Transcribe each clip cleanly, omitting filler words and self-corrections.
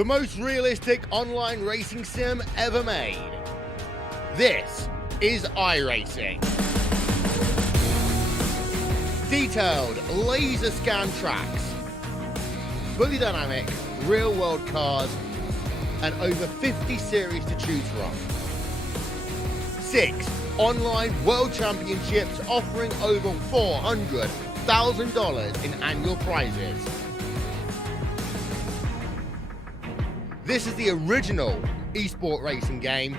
the most realistic online racing sim ever made. This is iRacing. Detailed laser scan tracks, fully dynamic real world cars, and over 50 series to choose from. 6 online world championships offering over $400,000 in annual prizes. This is the original esport racing game.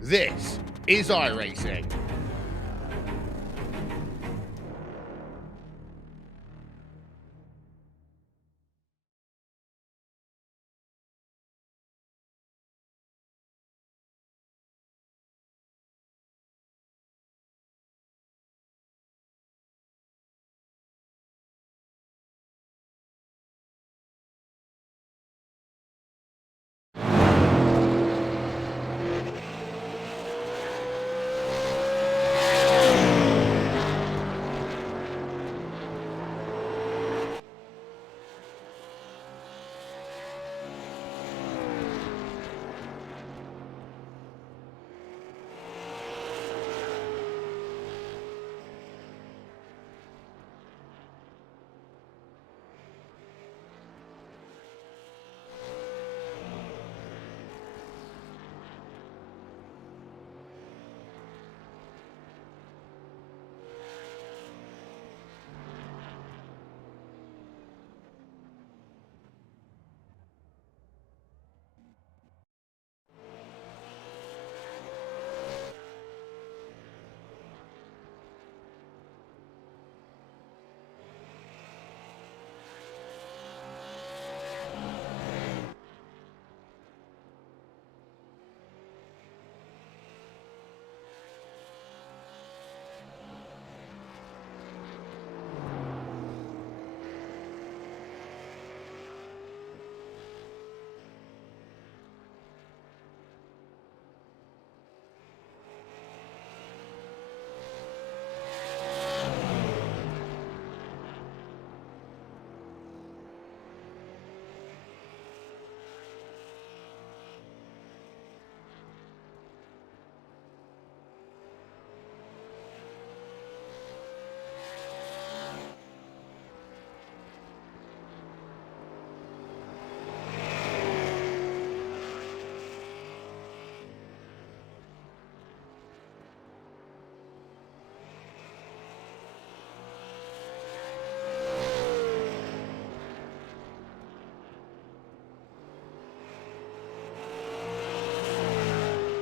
This is iRacing.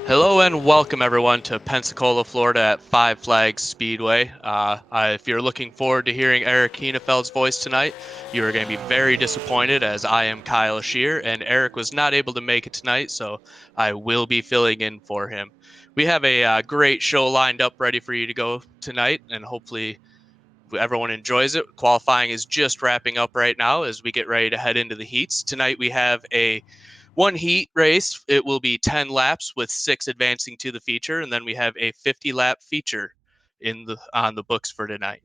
Hello and welcome everyone to Pensacola, Florida at Five Flags Speedway. If you're looking forward to hearing Eric Hienefeld's voice tonight, you are going to be very disappointed as I am Kyle Shear and Eric was not able to make it tonight, so I will be filling in for him. We have a great show lined up ready for you to go tonight and hopefully everyone enjoys it. Qualifying is just wrapping up right now as we get ready to head into the heats. Tonight we have a one heat race. It will be 10 laps with 6 advancing to the feature, and then we have a 50-lap feature on the books for tonight.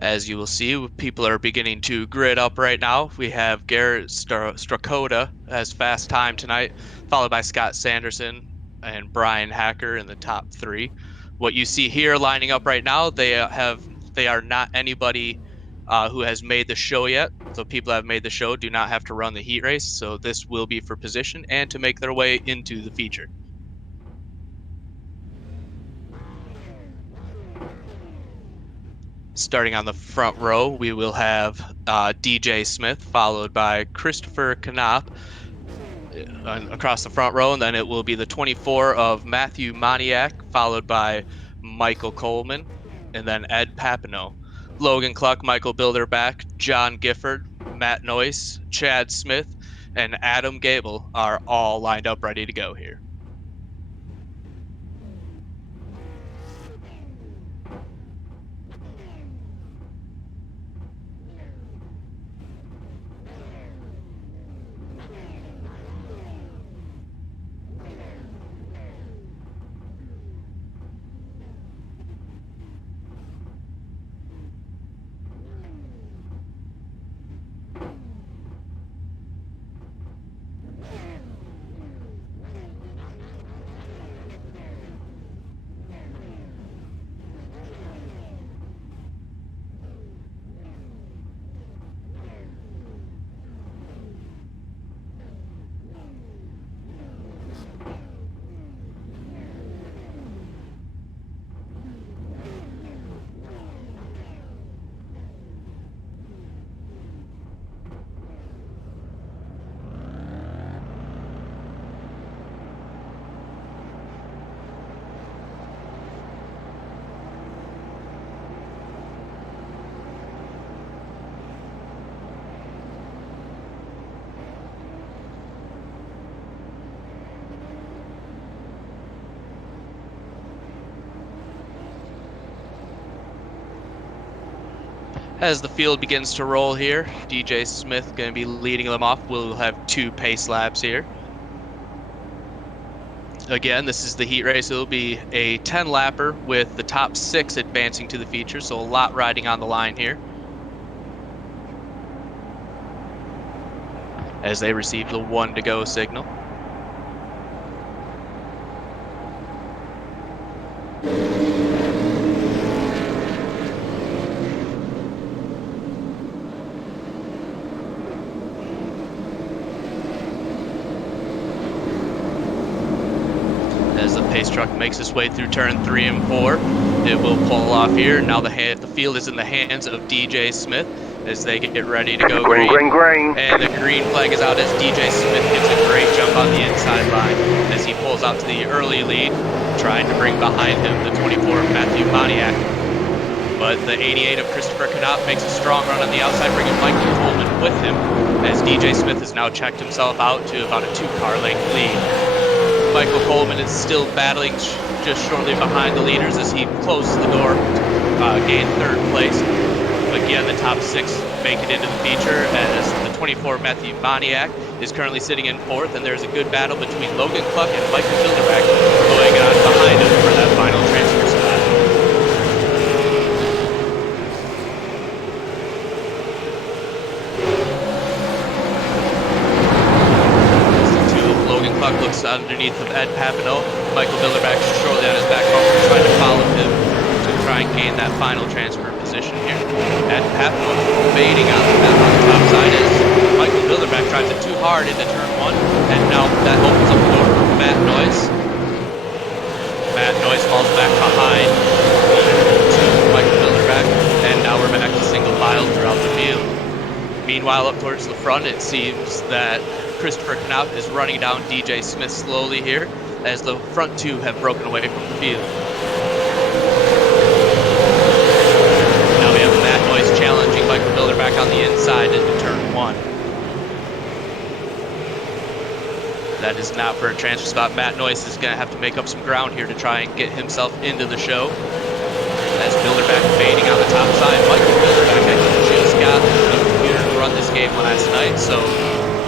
As you will see, people are beginning to grid up right now. We have Garrett Strakota as fast time tonight, followed by Scott Sanderson and Brian Hacker in the top 3. What you see here lining up right now, they are not anybody who has made the show yet. So people that have made the show do not have to run the heat race. So this will be for position and to make their way into the feature. Starting on the front row, we will have DJ Smith, followed by Christopher Knopp across the front row, and then it will be the 24 of Matthew Moniak, followed by Michael Coleman, and then Ed Papineau. Logan Cluck, Michael Bilderback, John Gifford, Matt Noyce, Chad Smith, and Adam Gable are all lined up ready to go here. As the field begins to roll here, DJ Smith going to be leading them off. We'll have 2 pace laps here. Again, this is the heat race. It'll be a 10-lapper with the top 6 advancing to the feature, so a lot riding on the line here. As they receive the 1 to go signal. As the pace truck makes its way through turn 3 and 4, it will pull off here. Now the field is in the hands of DJ Smith as they get ready to go green. And the green flag is out as DJ Smith gets a great jump on the inside line as he pulls out to the early lead, trying to bring behind him the 24 Matthew Moniak. But the 88 of Christopher Knopf makes a strong run on the outside, bringing Michael Coleman with him as DJ Smith has now checked himself out to about a 2-car length lead. Michael Coleman is still battling just shortly behind the leaders as he closes the door, gain 3rd place. Again, the top 6 make it into the feature as the 24 Matthew Moniak is currently sitting in 4th, and there's a good battle between Logan Cluck and Michael Bilderback going on behind him for that final transfer spot. Cluck looks underneath of Ed Papineau. Michael Bilderback shortly on his back bumper, trying to follow him to try and gain that final transfer position here. Ed Papineau fading on the top side as Michael Bilderback drives it too hard into turn 1, and now that opens up the door for Matt Noyce. Matt Noyce falls back behind to Michael Bilderback, and now we're back to single file throughout the field. Meanwhile, up towards the front, it seems that Christopher Knopf is running down DJ Smith slowly here as the front 2 have broken away from the field. Now we have Matt Noyce challenging Michael Bilderback on the inside into turn 1. That is not for a transfer spot. Matt Noyce is going to have to make up some ground here to try and get himself into the show. As Bilderback fading on the top side. Michael Bilderback actually just got the computer to run this game last night, so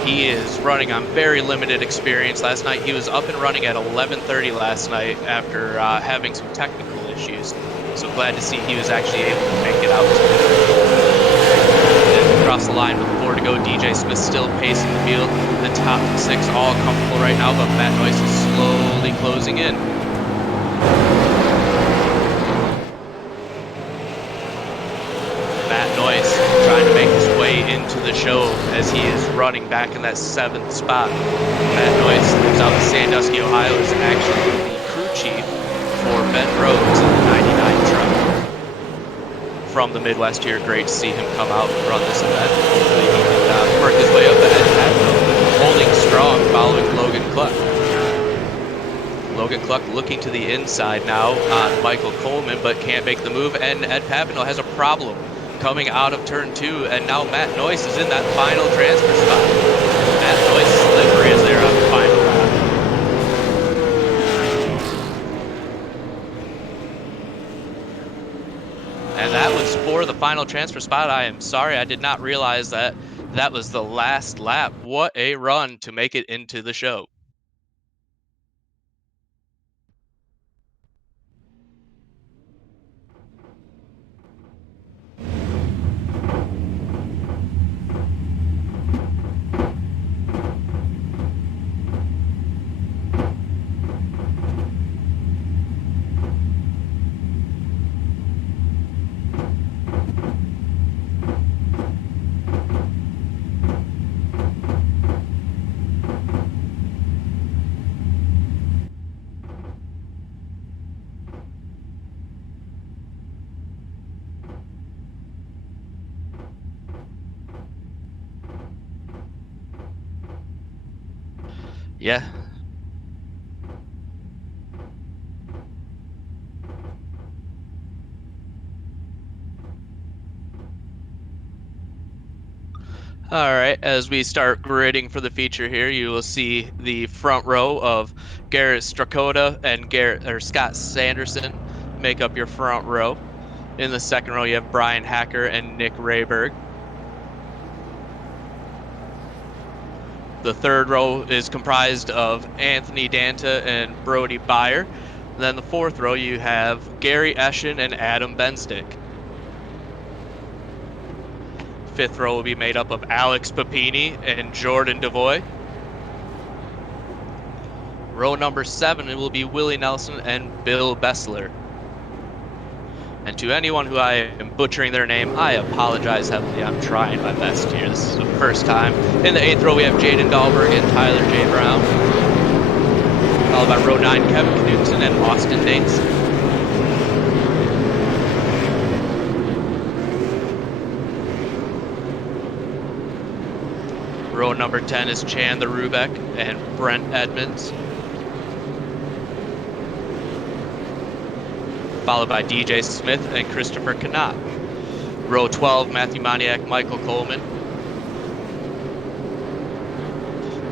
he is running on very limited experience. Last night he was up and running at 11:30 last night after having some technical issues. So glad to see he was actually able to make it out to and across the line with 4 to go. DJ Smith still pacing the field. The top 6 all comfortable right now, but Matt Noyce is slowly closing in. Matt Noyce trying to make his way into the show as he is running back in that 7th spot. Matt Noyce lives out in Sandusky, Ohio, is actually the crew chief for Ben Rhodes in the 99 truck. From the Midwest here, great to see him come out and run this event. Hopefully he can work his way up ahead, holding strong following Logan Cluck. Logan Cluck looking to the inside now on Michael Coleman, but can't make the move, and Ed Papineau has a problem coming out of turn 2, and now Matt Noyce is in that final transfer spot. Matt Noyce slippery as they're on the final lap. And that was for the final transfer spot. I am sorry, I did not realize that that was the last lap. What a run to make it into the show. Yeah. All right, as we start gridding for the feature here, you will see the front row of Garrett Strakota and Scott Sanderson make up your front row. In the second row, you have Brian Hacker and Nick Rayberg. The third row is comprised of Anthony Danta and Brody Byer. And then the fourth row, you have Gary Eschen and Adam Benstick. Fifth row will be made up of Alex Papini and Jordan Devoy. Row number 7, it will be Willie Nelson and Bill Bessler. And to anyone who I am butchering their name, I apologize heavily. I'm trying my best here. This is the first time. In the 8th row, we have Jaden Dahlberg and Tyler J. Brown. Followed by row 9, Kevin Knudsen and Austin Dates. Row number 10 is Chandler Rubeck and Brent Edmonds. Followed by DJ Smith and Christopher Knott. Row 12, Matthew Moniak, Michael Coleman.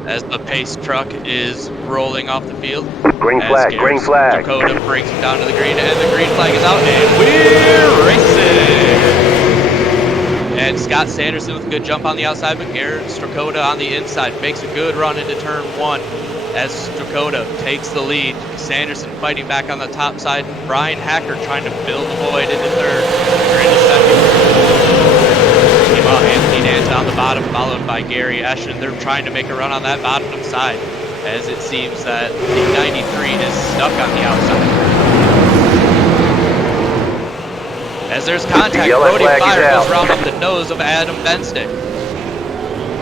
As the pace truck is rolling off the field. Green flag, green flag. Dakota brings him down to the green, and the green flag is out, and we're racing! And Scott Sanderson with a good jump on the outside, but Garrett Strakota on the inside makes a good run into turn 1 as Strakota takes the lead. Sanderson fighting back on the top side. Brian Hacker trying to build the void into third, or into second. Meanwhile, Anthony Danta on the bottom, followed by Gary Eschen. They're trying to make a run on that bottom side, as it seems that the 93 is stuck on the outside. As there's contact, Brody Byer goes around up the nose of Adam Benstick.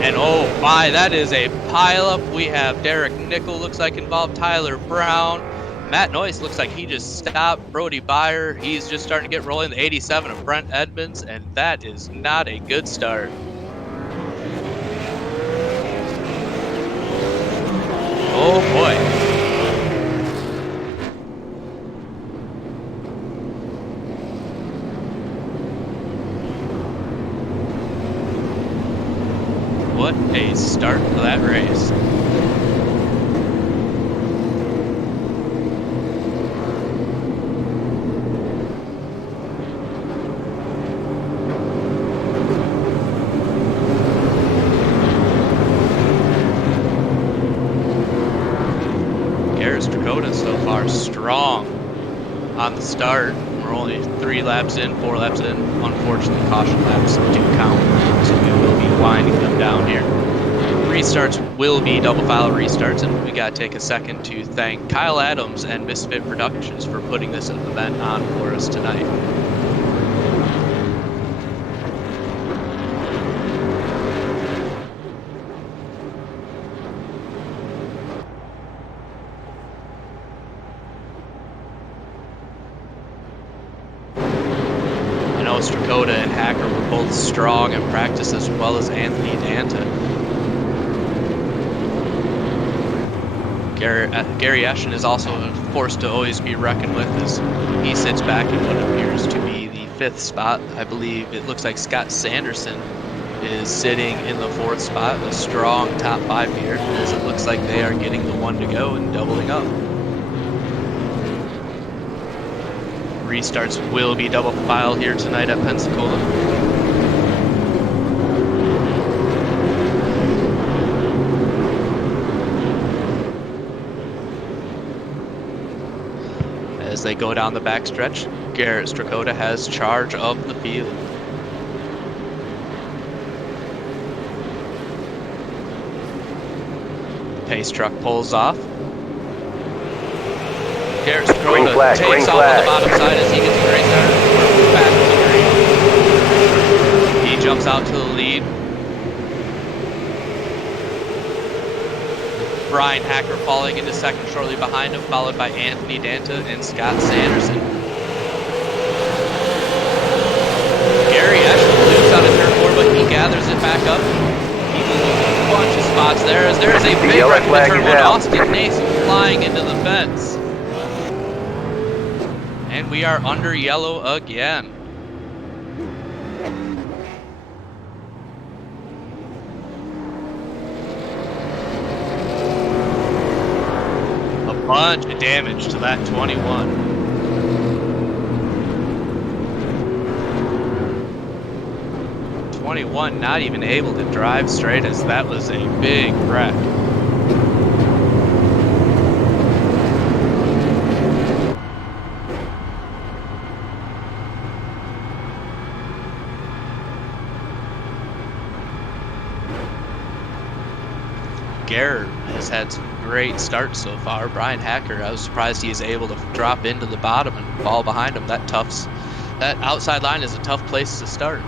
And oh my, that is a pileup. We have Derek Nickel, looks like involved, Tyler Brown. Matt Noyce looks like he just stopped. Brody Byer, he's just starting to get rolling. The 87 of Brent Edmonds, and that is not a good start. Oh boy. What a start to that race. Garrett Strakota so far strong on the start. We're only 3 laps in, 4 laps in. Unfortunately, caution laps do count, so we will be winding them down here. Restarts will be double file restarts, and we got to take a second to thank Kyle Adams and Misfit Productions for putting this event on for us tonight. Strakota and Hacker were both strong in practice, as well as Anthony Danta. Gary Eschen is also a force to always be reckoned with, as he sits back in what appears to be the 5th spot. I believe it looks like Scott Sanderson is sitting in the 4th spot, a strong top 5 here, as it looks like they are getting the 1 to go and doubling up. Restarts will be double file here tonight at Pensacola. As they go down the backstretch, Garrett Strakota has charge of the field. Pace truck pulls off. Garrett Strakota takes off on the bottom side as he gets a great start. Back to the green. He jumps out to the lead. Brian Hacker falling into second shortly behind him, followed by Anthony Danta and Scott Sanderson. Gary Eschen loses out of turn 4, but he gathers it back up. He loses a bunch of spots there, as there is a big wreck in turn 1. Austin Nason flying into the fence. And we are under yellow again. A bunch of damage to that 21. 21 not even able to drive straight, as that was a big wreck. Garrett has had some great starts so far. Brian Hacker, I was surprised he is able to drop into the bottom and fall behind him. That outside line is a tough place to start.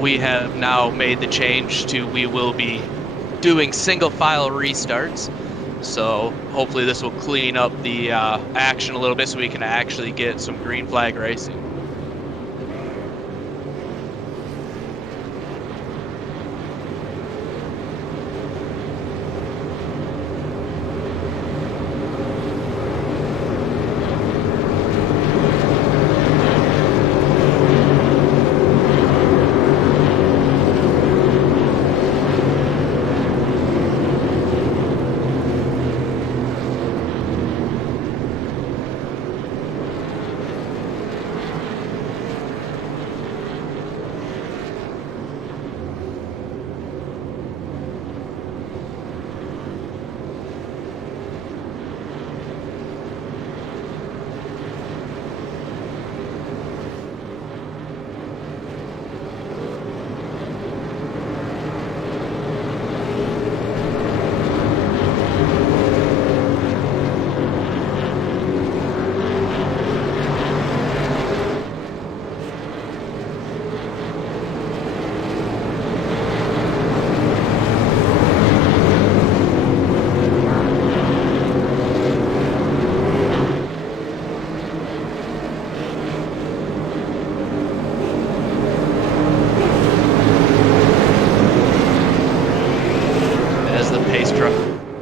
We have now made the change to, we will be doing single file restarts. So hopefully this will clean up the action a little bit so we can actually get some green flag racing.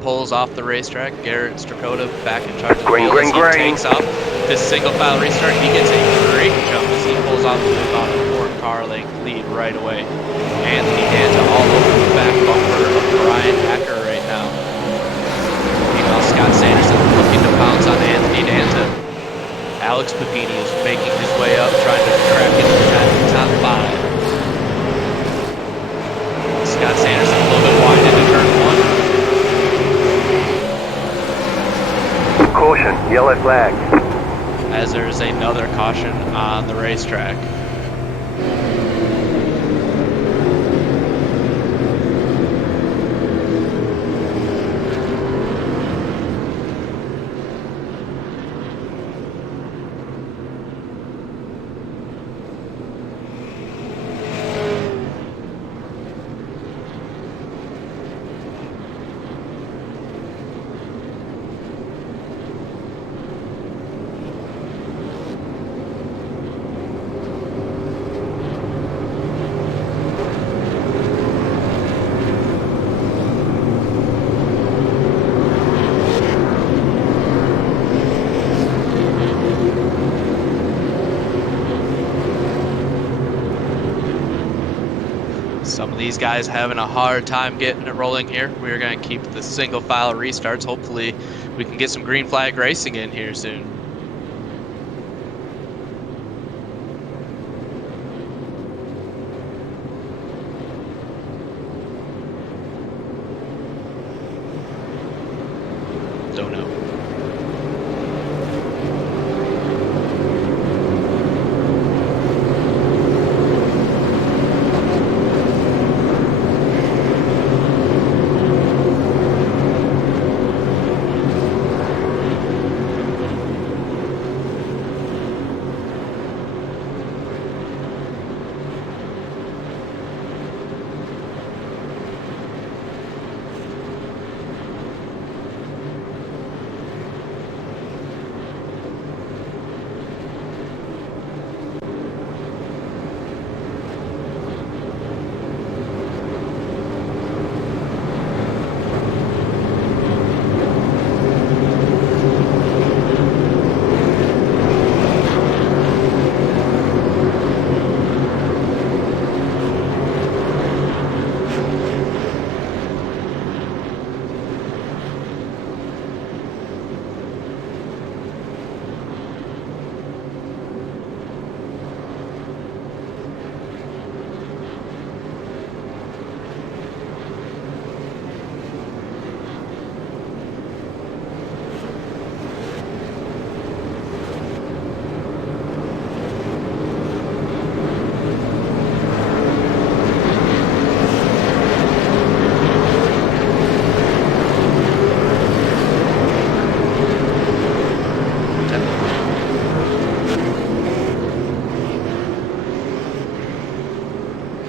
Pulls off the racetrack. Garrett Strakota back in charge of the wheel as he takes off this single file restart. He gets a great jump as he pulls off to about a 4-car length lead right away. Anthony Danta all over the back bumper of Brian Hacker right now. Meanwhile, Scott Sanderson looking to pounce on Anthony Danta. Alex Papini is making his way up, trying to crack into the top 5. Scott Sanderson a little bit wide into turn 1. Caution, yellow flag. As there is another caution on the racetrack. Some of these guys having a hard time getting it rolling here. We're going to keep the single file restarts. Hopefully we can get some green flag racing in here soon. Don't know.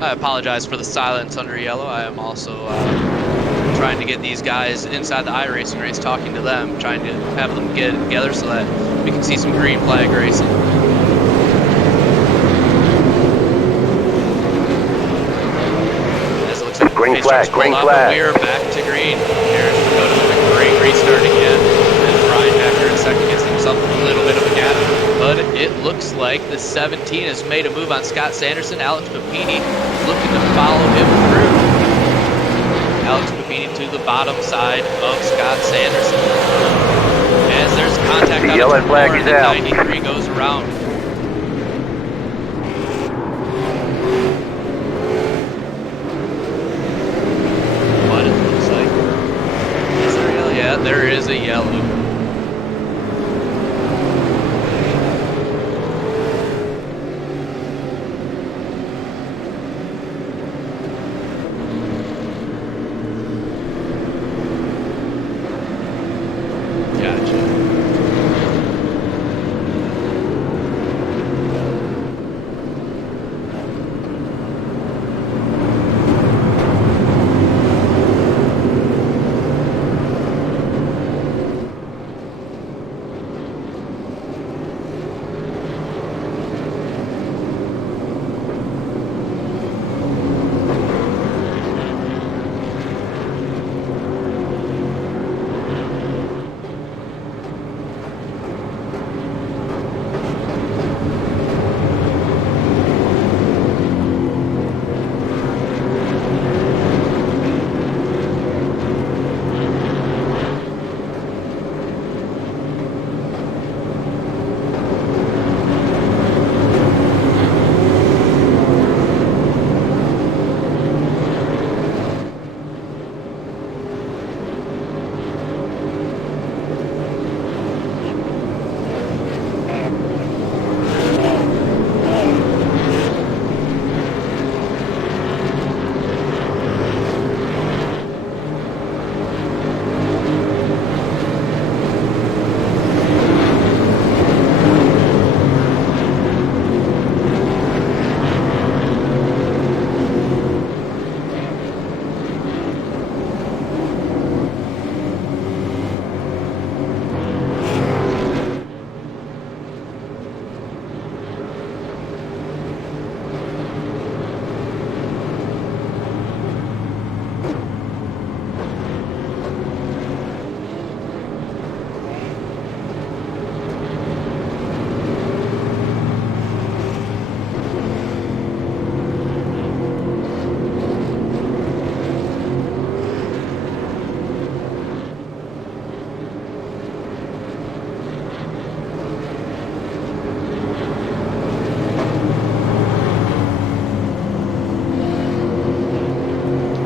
I apologize for the silence under yellow. I am also trying to get these guys inside the iRacing race, talking to them, trying to have them get together so that we can see some green flag racing. As it looks like the Green pace flag, truck's pulled green up, flag. and we are back to green. Here's we go to the green restart again. As Ryan Hacker in second gets himself a little bit of a gap. But it looks like the 17 has made a move on Scott Sanderson. Alex Papini looking to follow him through. Alex Papini to the bottom side of Scott Sanderson. As there's contact on Yellow turn flag 4, is and the out. 93 goes around. What it looks like. Is there a yellow? Yeah, there is a yellow.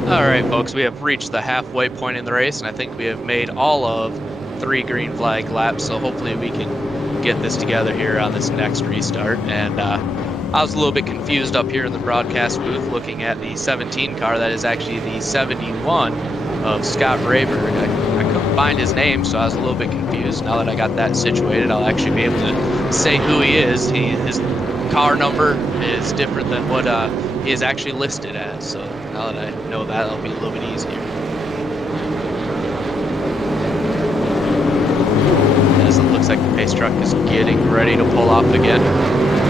All right, folks, we have reached the halfway point in the race, and I think we have made all of 3 green flag laps, so hopefully we can get this together here on this next restart. And I was a little bit confused up here in the broadcast booth looking at the 17 car. That is actually the 71 of Scott Rayberg. I couldn't find his name, so I was a little bit confused. Now that I got that situated, I'll actually be able to say who he is. His car number is different than what he is actually listed as, so now that I know that, it'll be a little bit easier. As it looks like the pace truck is getting ready to pull off again.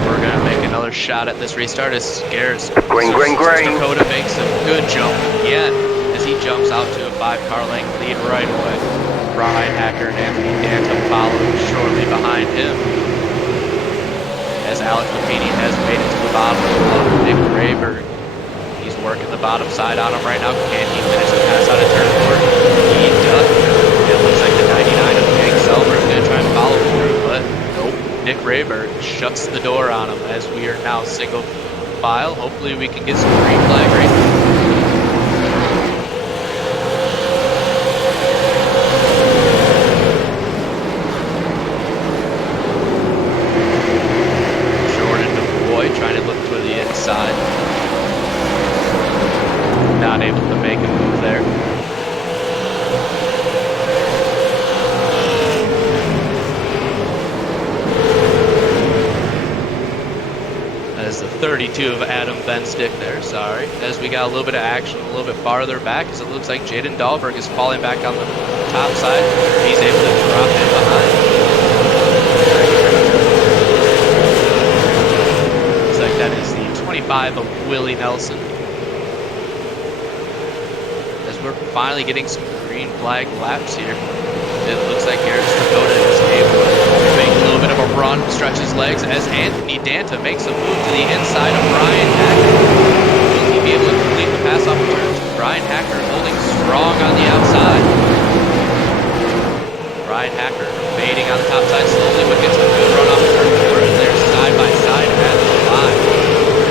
We're going to make another shot at this restart as Green. Dakota makes a good jump again as he jumps out to a 5-car length lead right away. Ryan Hacker and Anthony Dantum following shortly behind him. As Alex Papini has made it to the bottom of Nick Rayberg. He's working the bottom side on him right now. Can he finish the pass out of turn 4? He does. It looks like the 99 of Jake Selmer is going to try and follow through, but nope. Nick Rayberg shuts the door on him as we are now single file. Hopefully we can get some green flag racing. Trying to look to the inside. Not able to make a move there. As the 32 of Adam Benstick there, sorry. As we got a little bit of action a little bit farther back, as it looks like Jaden Dahlberg is falling back on the top side. He's able to drop in behind. Looks like that is the 25 of Willie Nelson. As we're finally getting some green flag laps here. It looks like Garrett Dakota is able to make a little bit of a run, stretch his legs as Anthony Danta makes a move to the inside of Brian Hacker. Will he be able to complete the pass off the turns? Brian Hacker holding strong on the outside. Brian Hacker fading on the top side slowly, but gets a good run off the turn four, and they're side by side at the line.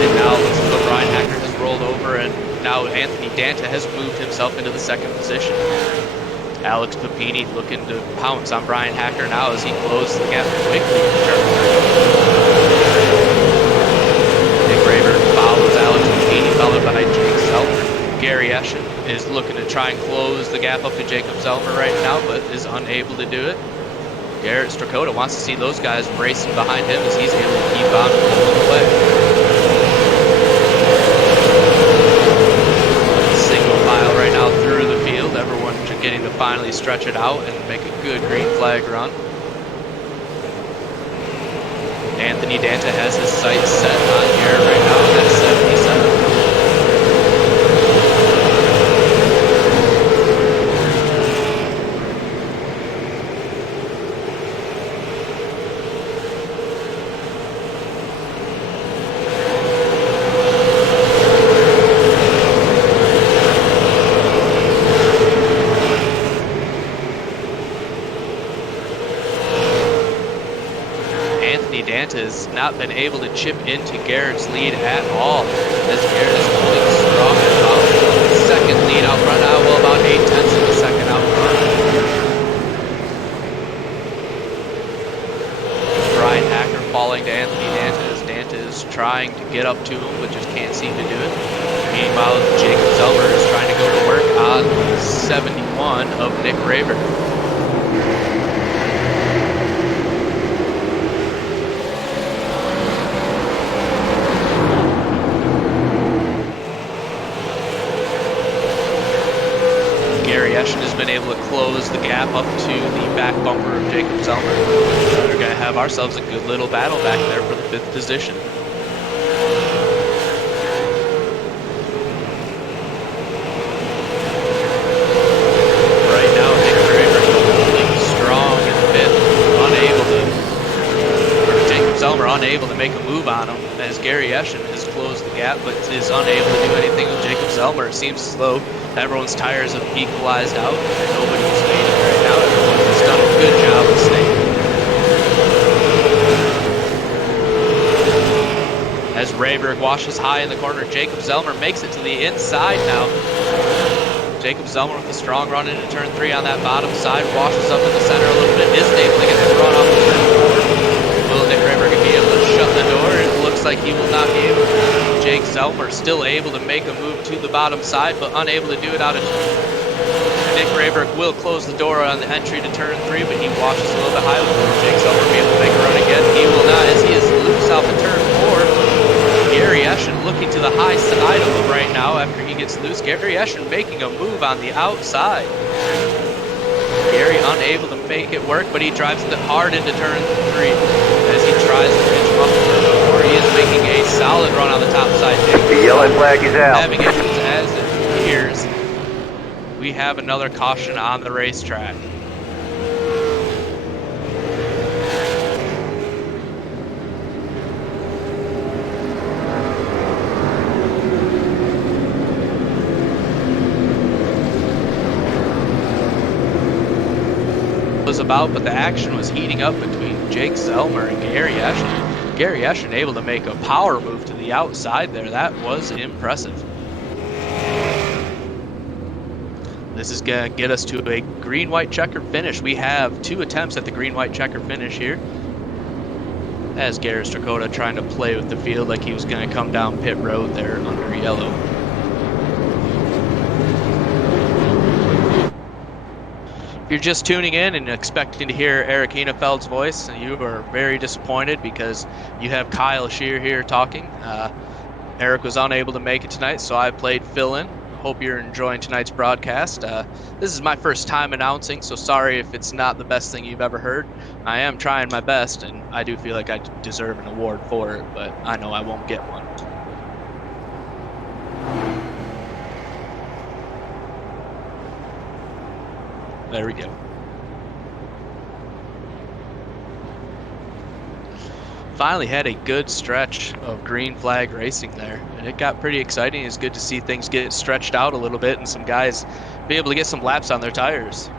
And now looks as though Brian Hacker has rolled over, and now Anthony Danta has moved himself into the second position. Alex Papini looking to pounce on Brian Hacker now as he closes the gap quickly. Nick Rayburn follows Alex Papini, followed by Jake Zelmer. Gary Eschen is looking to try and close the gap up to Jacob Zelmer right now, but is unable to do it. Garrett Strakota wants to see those guys racing behind him as he's able to keep on pulling away. Single file right now through the field. Everyone getting to finally stretch it out and make a good green flag run. Anthony Danta has his sights set on here right now at 77. Has not been able to chip into Garrett's lead at all, as Garrett is holding strong at about second lead out front now, well about 8/10 of a second out front. Brian Hacker falling to Anthony Danta as Danta is trying to get up to him but just can't seem to do it. Meanwhile, Jacob Zelmer is trying to go to work on 71 of Nick Rayburn. Has been able to close the gap up to the back bumper of Jacob Zelmer. We're going to have ourselves a good little battle back there for the 5th position. Right now, Nick Rayburn holding strong in 5th, Jacob Zelmer unable to make a move on him, as Gary Eschen has closed the gap, but is unable to do anything with Jacob Zelmer. It seems slow. Everyone's tires have equalized out, and nobody's waiting right now. Everyone has done a good job of staying. As Rayburg washes high in the corner, Jacob Zelmer makes it to the inside now. Jacob Zelmer with a strong run into turn 3 on that bottom side, washes up in the center a little bit, isn't able to get the run off of turn 4. Will Nick Rayburg be able to shut the door? It looks like he will not be able to. Jake Zelmer still able to make a move to the bottom side, but unable to do it out of turn. Nick Rayburg will close the door on the entry to turn 3, but he washes a little bit high. Will Jake Zelmer be able to make a run again? He will not, as he is loose off of turn 4. Gary Eschen looking to the high side of him right now after he gets loose. Gary Eschen making a move on the outside. Gary unable to make it work, but he drives it hard into turn 3 as he tries to pitch him up to turn 4. He is making a solid run on the top side. The yellow flag is out. Having issues as it appears. We have another caution on the racetrack. Was about, but the action was heating up between Jake Zelmer and Gary Eschen. Gary Eschen able to make a power move to the outside there. That was impressive. This is going to get us to a green-white checker finish. We have 2 attempts at the green-white checker finish here. As Garrett Strakota trying to play with the field like he was going to come down pit road there under yellow. If you're just tuning in and expecting to hear Eric Hienefeld's voice, you are very disappointed because you have Kyle Shear here talking. Eric was unable to make it tonight, so I played fill-in. Hope you're enjoying tonight's broadcast. This is my first time announcing, so sorry if it's not the best thing you've ever heard. I am trying my best, and I do feel like I deserve an award for it, but I know I won't get one. There we go. Finally had a good stretch of green flag racing there, and it got pretty exciting. It's good to see things get stretched out a little bit and some guys be able to get some laps on their tires.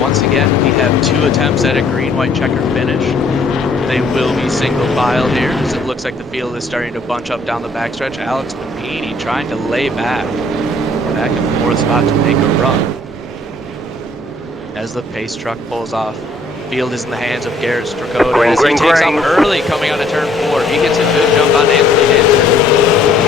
Once again, we have 2 attempts at a green-white checker finish. They will be single file here, as it looks like the field is starting to bunch up down the backstretch. Alex Papini trying to lay back in the 4th spot to make a run. As the pace truck pulls off, field is in the hands of Garrett Strakoda as he takes off early coming out of turn 4. He gets a good jump on Anthony Dancer.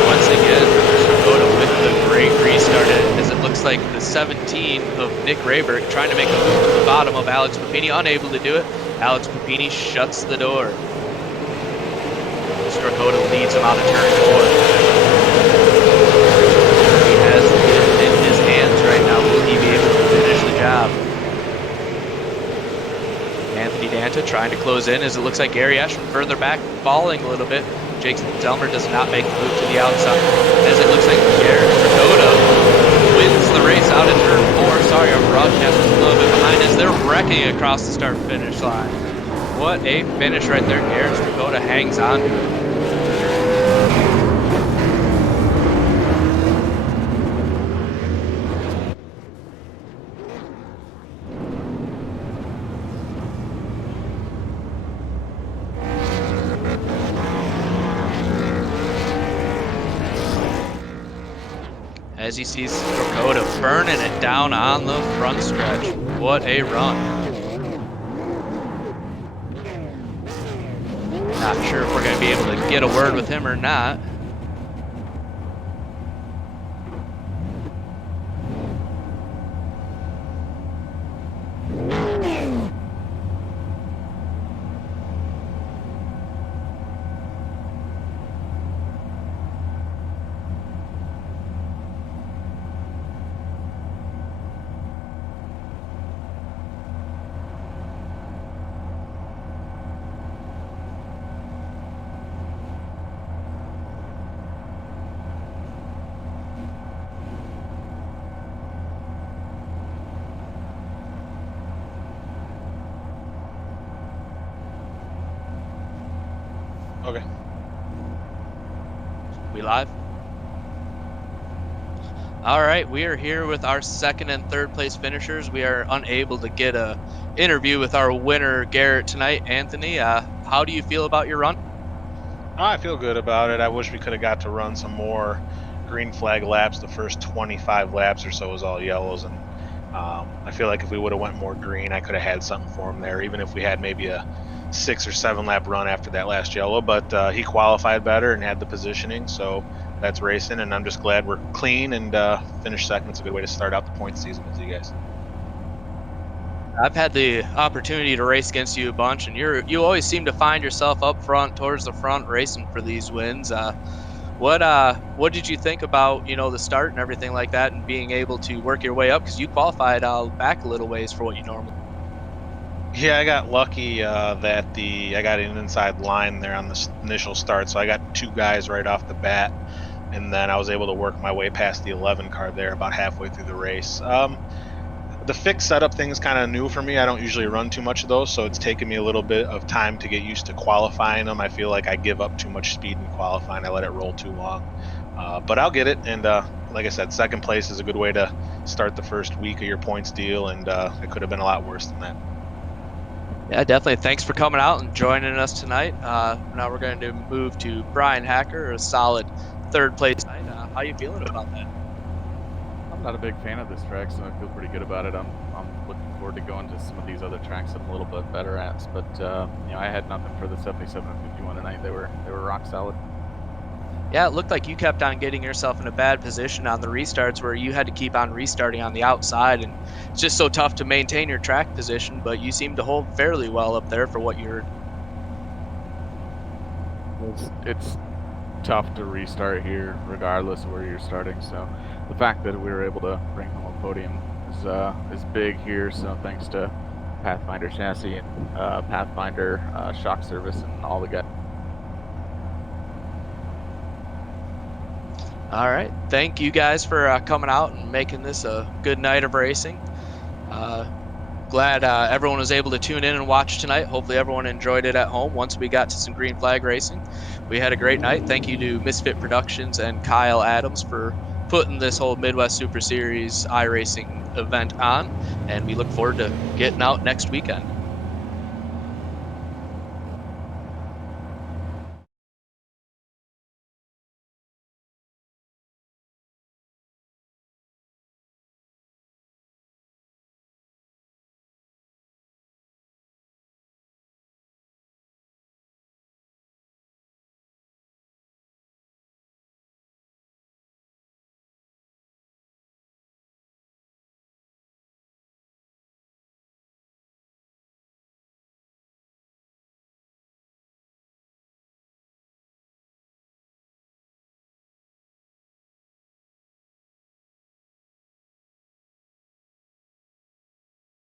Once again, Strakoda with the great restart, as it looks like the 17 of Nick Rayberg trying to make a move to the bottom of Alex Papini, unable to do it. Alex Papini shuts the door. Strakoda leads him out of turn 4. He has it in his hands right now. Will he be able to finish the job? Anthony Danta trying to close in, as it looks like Gary Ashman further back, falling a little bit. Jake Delmer does not make the move to the outside, as it looks like Garrett Strakoda wins the race out in turn 4. Sorry, our broadcast was a little bit behind as they're wrecking across the start-finish line. What a finish right there. Garrett Strakoda hangs on to it. As he sees Strakoda burning it down on the front stretch. What a run. Not sure if we're going to be able to get a word with him or not. Okay. We live? All right, we are here with our 2nd and 3rd place finishers. We are unable to get a interview with our winner, Garrett, tonight. Anthony, how do you feel about your run? I feel good about it. I wish we could have got to run some more green flag laps. The first 25 laps or so was all yellows, and I feel like if we would have went more green, I could have had something for him there. Even if we had maybe a 6 or 7 lap run after that last yellow, but he qualified better and had the positioning, so that's racing. And I'm just glad we're clean and finished second. It's a good way to start out the point season with you guys. I've had the opportunity to race against you a bunch, and you always seem to find yourself up front, towards the front, racing for these wins. What did you think about the start and everything like that, and being able to work your way up, because you qualified back a little ways for what you normally. Yeah, I got lucky that I got an inside line there on the initial start, so I got 2 guys right off the bat, and then I was able to work my way past the 11 car there about halfway through the race. The fixed setup thing is kind of new for me. I don't usually run too much of those, so it's taken me a little bit of time to get used to qualifying them. I feel like I give up too much speed in qualifying. I let it roll too long. But I'll get it. And like I said, second place is a good way to start the first week of your points deal, and it could have been a lot worse than that. Yeah, definitely. Thanks for coming out and joining us tonight. Now we're going to move to Brian Hacker, a solid third place tonight. How you feeling about that? I'm not a big fan of this track, so I feel pretty good about it. I'm looking forward to going to some of these other tracks that I'm a little bit better at. But I had nothing for the 77 and 51 tonight. They were rock solid. Yeah, it looked like you kept on getting yourself in a bad position on the restarts, where you had to keep on restarting on the outside, and it's just so tough to maintain your track position. But you seem to hold fairly well up there for what you're. It's tough to restart here, regardless of where you're starting. So the fact that we were able to bring home a podium is big here. So thanks to Pathfinder chassis and Pathfinder shock service and all the guys. All right. Thank you guys for coming out and making this a good night of racing. Glad everyone was able to tune in and watch tonight. Hopefully everyone enjoyed it at home once we got to some green flag racing. We had a great night. Thank you to Misfit Productions and Kyle Adams for putting this whole Midwest Super Series iRacing event on, and we look forward to getting out next weekend.